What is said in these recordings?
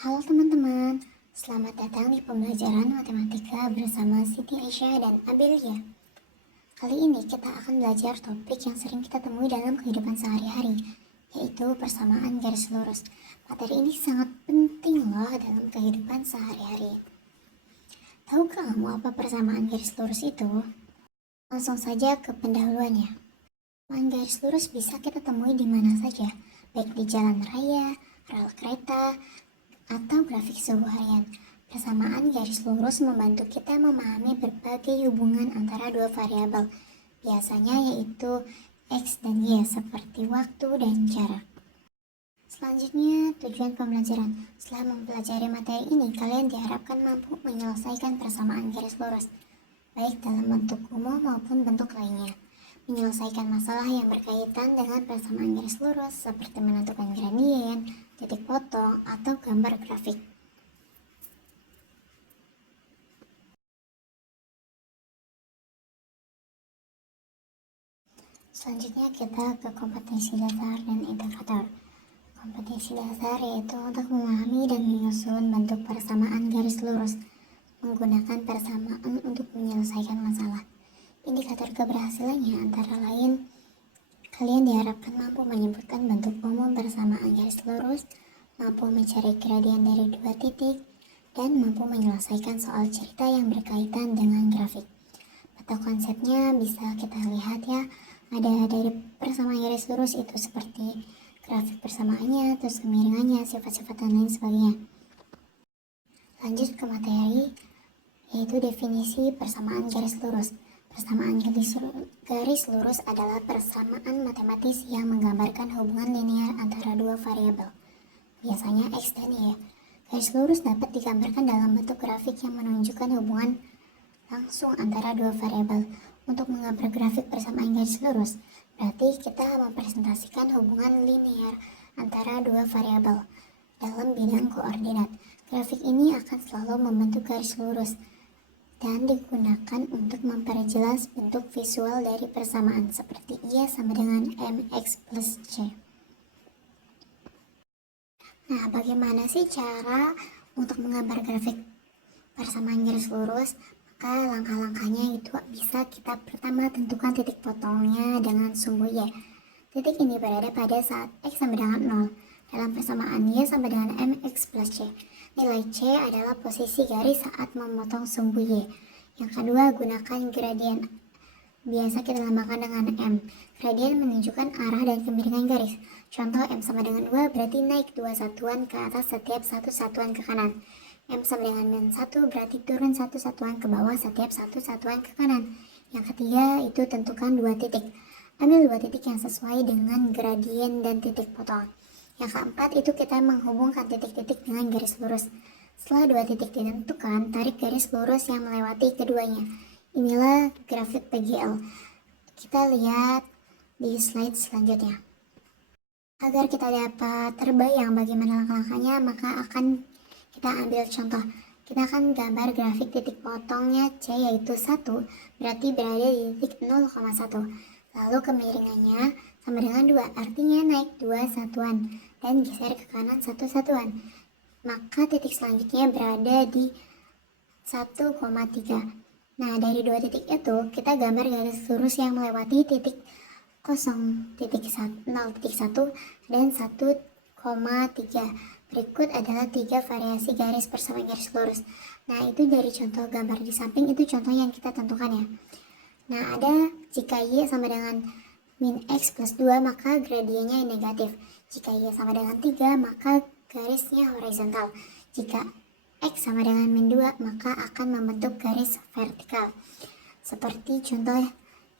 Halo teman-teman, selamat datang di pembelajaran matematika bersama Siti Aisyah dan Abelia. Kali ini kita akan belajar topik yang sering kita temui dalam kehidupan sehari-hari, yaitu persamaan garis lurus. Materi ini sangat penting loh dalam kehidupan sehari-hari. Tahukah kamu apa persamaan garis lurus itu? Langsung saja ke pendahuluannya. Persamaan garis lurus bisa kita temui di mana saja, baik di jalan raya, rel kereta, atau grafik suhu harian. Persamaan garis lurus membantu kita memahami berbagai hubungan antara dua variabel, biasanya yaitu X dan Y, seperti waktu dan jarak. Selanjutnya, tujuan pembelajaran. Setelah mempelajari materi ini, kalian diharapkan mampu menyelesaikan persamaan garis lurus, baik dalam bentuk umum maupun bentuk lainnya. Menyelesaikan masalah yang berkaitan dengan persamaan garis lurus seperti menentukan gradien, titik potong, atau gambar grafik. Selanjutnya kita ke kompetensi dasar dan indikator. Kompetensi dasar yaitu untuk memahami dan menyusun bentuk persamaan garis lurus menggunakan persamaan untuk menyelesaikan masalah. Indikator keberhasilannya antara lain, kalian diharapkan mampu menyebutkan bentuk umum persamaan garis lurus, mampu mencari gradien dari dua titik, dan mampu menyelesaikan soal cerita yang berkaitan dengan grafik. Peta konsepnya bisa kita lihat ya, ada dari persamaan garis lurus itu seperti grafik persamaannya, terus kemiringannya, sifat-sifat dan lain sebagainya. Lanjut ke materi, yaitu definisi persamaan garis lurus. Persamaan garis lurus adalah persamaan matematis yang menggambarkan hubungan linear antara dua variabel, biasanya X dan Y. Garis lurus dapat digambarkan dalam bentuk grafik yang menunjukkan hubungan langsung antara dua variabel. Untuk menggambar grafik persamaan garis lurus, berarti kita mempresentasikan hubungan linear antara dua variabel dalam bidang koordinat. Grafik ini akan selalu membentuk garis lurus dan digunakan untuk memperjelas bentuk visual dari persamaan seperti Y sama dengan MX plus C. Nah, bagaimana sih cara untuk menggambar grafik persamaan garis lurus? Maka langkah-langkahnya itu bisa kita pertama tentukan titik potongnya dengan sumbu Y. Titik ini berada pada saat X sama dengan 0 dalam persamaan Y sama dengan MX plus C. Nilai C adalah posisi garis saat memotong sumbu Y. Yang kedua, gunakan gradien. Biasa kita lambangkan dengan M. Gradien menunjukkan arah dan kemiringan garis. Contoh, M sama dengan 2 berarti naik 2 satuan ke atas setiap 1 satuan ke kanan. M sama dengan min 1 berarti turun 1 satuan ke bawah setiap 1 satuan ke kanan. Yang ketiga, itu tentukan 2 titik. Ambil 2 titik yang sesuai dengan gradien dan titik potong. Yang keempat, itu kita menghubungkan titik-titik dengan garis lurus. Setelah 2 titik ditentukan, tarik garis lurus yang melewati keduanya. Inilah grafik PGL. Kita lihat di slide selanjutnya. Agar kita dapat terbayang bagaimana langkah-langkahnya, maka akan kita ambil contoh. Kita akan gambar grafik titik potongnya C yaitu 1, berarti berada di titik 0,1. Lalu kemiringannya sama dengan 2, artinya naik 2 satuan dan geser ke kanan 1 satuan. Maka titik selanjutnya berada di 1,3. Nah, dari 2 titik itu kita gambar garis lurus yang melewati titik 0,1 dan 1,3. Berikut adalah 3 variasi garis persamaan garis lurus. Nah, itu dari contoh gambar di samping, itu contoh yang kita tentukan ya. Nah, ada jika Y sama dengan min X plus 2 maka gradiennya negatif. Jika Y sama dengan 3 maka garisnya horizontal. Jika X sama dengan min 2 maka akan membentuk garis vertikal. Seperti contoh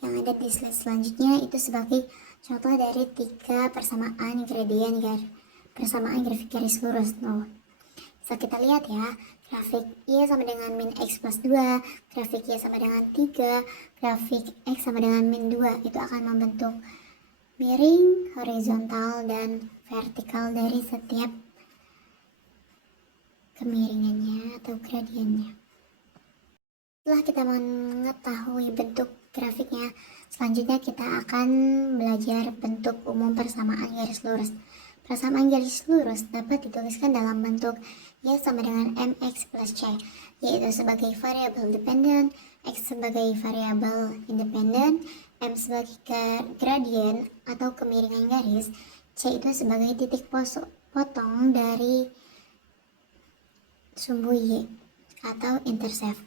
yang ada di slide selanjutnya, itu sebagai contoh dari 3 persamaan gradien persamaan grafik garis lurus. Bisa kita lihat ya, grafik Y sama dengan min X plus 2, grafik Y sama dengan 3, grafik X sama dengan min 2 itu akan membentuk miring, horizontal, dan vertikal dari setiap kemiringannya atau gradiennya. Setelah kita mengetahui bentuk grafiknya, selanjutnya kita akan belajar bentuk umum persamaan garis lurus. Persamaan garis lurus dapat dituliskan dalam bentuk Y sama dengan MX plus C, yaitu sebagai variabel dependen, X sebagai variabel independen, M sebagai gradien atau kemiringan garis, C itu sebagai titik potong dari sumbu Y atau intercept.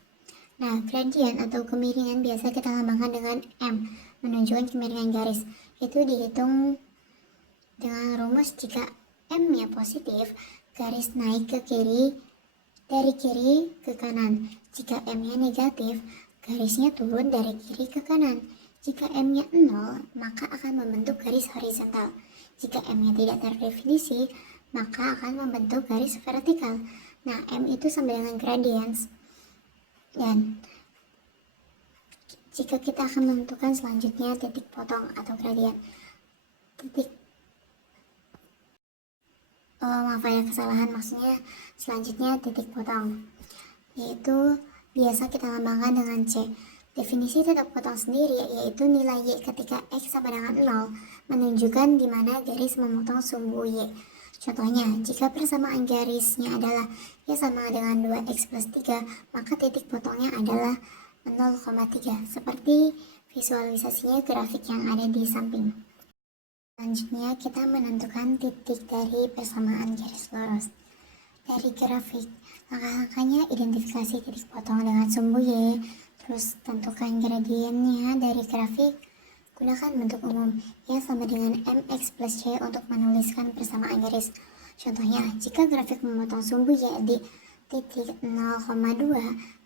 Nah, gradien atau kemiringan biasa kita lambangkan dengan M, menunjukkan kemiringan garis. Itu dihitung dengan rumus jika M-nya positif, garis naik ke kiri dari kiri ke kanan. Jika M-nya negatif, garisnya turun dari kiri ke kanan. Jika M-nya 0, maka akan membentuk garis horizontal. Jika M-nya tidak terdefinisi, maka akan membentuk garis vertikal. Nah, M itu sama dengan gradiens. Dan jika kita akan menentukan selanjutnya titik potong atau gradien. Maksudnya selanjutnya titik potong, yaitu biasa kita lambangkan dengan C. Definisi titik potong sendiri yaitu nilai Y ketika X sama dengan 0 menunjukkan di mana garis memotong sumbu Y. Contohnya, jika persamaan garisnya adalah Y sama dengan 2X plus 3, maka titik potongnya adalah 0,3, seperti visualisasinya grafik yang ada di samping. Selanjutnya, kita menentukan titik dari persamaan garis lurus. Dari grafik, langkah-langkahnya identifikasi titik potong dengan sumbu Y, terus tentukan gradiennya dari grafik. Gunakan bentuk umum Y sama dengan MX plus C untuk menuliskan persamaan garis. Contohnya, jika grafik memotong sumbu Y di titik 0,2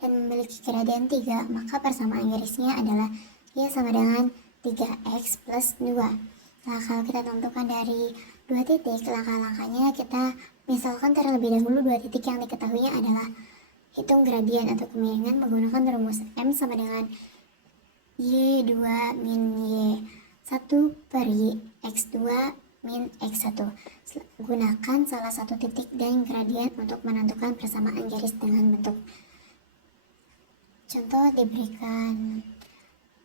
dan memiliki gradien 3, maka persamaan garisnya adalah Y sama dengan 3X plus 2. Nah, kalau kita tentukan dari dua titik, langkah-langkahnya kita misalkan terlebih dahulu dua titik yang diketahuinya adalah hitung gradien atau kemiringan menggunakan rumus M sama dengan Y2 min Y1 per X2 min X1. Gunakan salah satu titik dan gradien untuk menentukan persamaan garis dengan bentuk. Contoh diberikan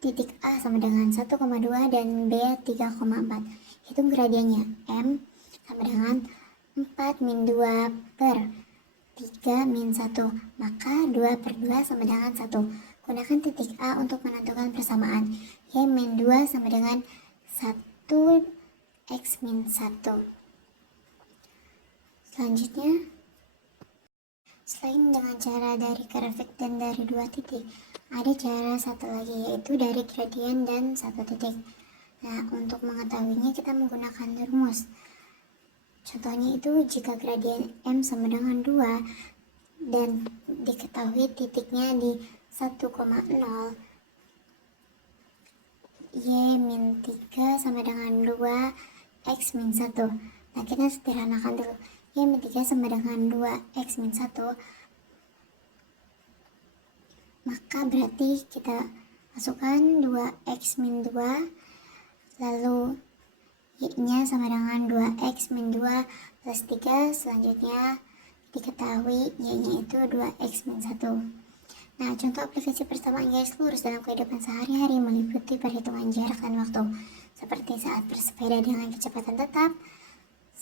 titik A sama dengan 1,2 dan B 3,4. Hitung gradiennya. M sama dengan 4 min 2 per 3 min 1. Maka 2 per 2 sama dengan 1. Gunakan titik A untuk menentukan persamaan. Y min 2 sama dengan 1 X min 1. Selanjutnya, selain dengan cara dari grafik dan dari dua titik, ada cara satu lagi, yaitu dari gradien dan satu titik. Nah, untuk mengetahuinya kita menggunakan rumus. Contohnya itu jika gradien M sama dengan 2 dan diketahui titiknya di 1,0, Y min 3 sama dengan 2 X min 1. Nah, kita sederhanakan dulu. Y min 3 sama dengan 2 X min 1, maka berarti kita masukkan 2X min 2, lalu Y-nya sama dengan 2X min 2 plus 3, selanjutnya diketahui Y-nya itu 2X min 1. Nah, contoh aplikasi persamaan garis lurus dalam kehidupan sehari-hari meliputi perhitungan jarak dan waktu, seperti saat bersepeda dengan kecepatan tetap,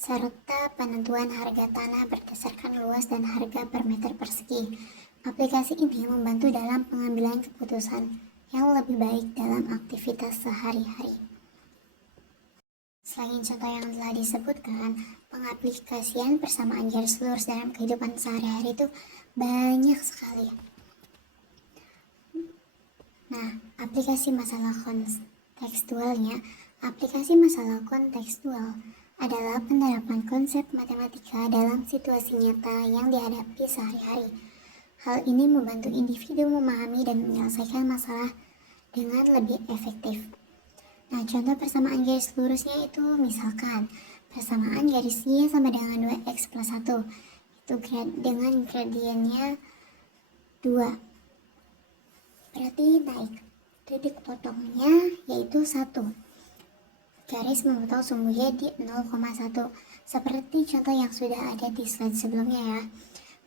serta penentuan harga tanah berdasarkan luas dan harga per meter persegi. Aplikasi ini membantu dalam pengambilan keputusan yang lebih baik dalam aktivitas sehari-hari. Selain contoh yang telah disebutkan, pengaplikasian persamaan garis lurus dalam kehidupan sehari-hari itu banyak sekali. Nah, aplikasi masalah kontekstualnya, aplikasi masalah kontekstual adalah penerapan konsep matematika dalam situasi nyata yang dihadapi sehari-hari. Hal ini membantu individu memahami dan menyelesaikan masalah dengan lebih efektif. Nah, contoh persamaan garis lurusnya itu misalkan persamaan garis Y sama dengan 2X plus 1. Itu dengan gradiennya 2. Berarti naik. Titik potongnya yaitu 1. Garis memotong sumbu Y di 0,1. Seperti contoh yang sudah ada di slide sebelumnya ya.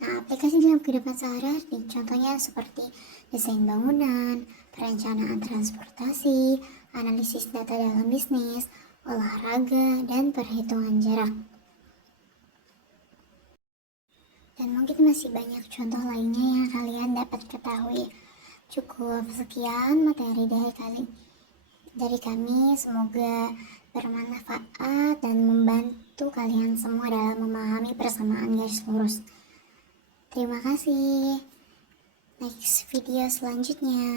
Nah, aplikasi dalam kehidupan sehari-hari contohnya seperti desain bangunan, perencanaan transportasi, analisis data dalam bisnis, olahraga, dan perhitungan jarak. Dan mungkin masih banyak contoh lainnya yang kalian dapat ketahui. Cukup sekian materi dari kami, semoga bermanfaat dan membantu kalian semua dalam memahami persamaan garis lurus. Terima kasih. Next video selanjutnya.